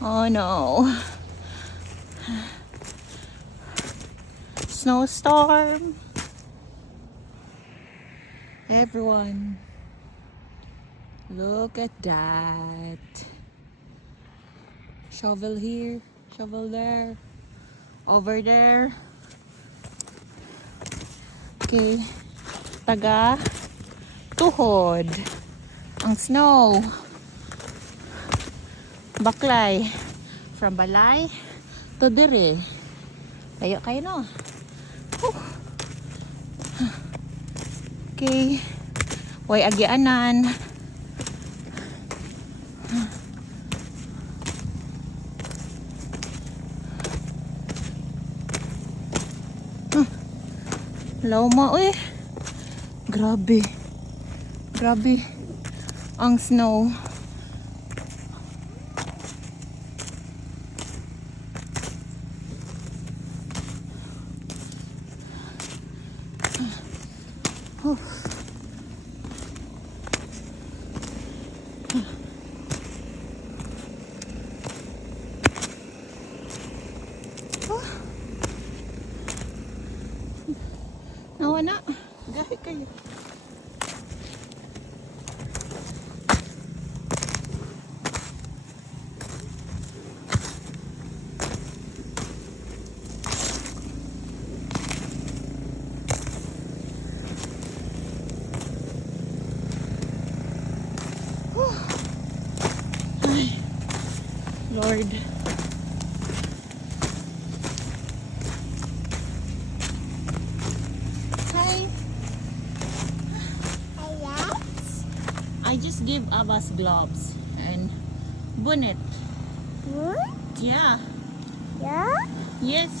Oh no. Snowstorm. Everyone, look at that. Shovel here, shovel there, over there. Okay, taga tuhod ang snow. Baklay from balay to dire. Tayo kayo no. Okay, way agyanan. Lauma eh. Grabe. Grabe ang snow. Oh. Oh. Nawa na. Gahi kayo. Ay, Lord. Hi. I just give Abbas gloves and bonnet. What? Yeah. Yeah? Yes.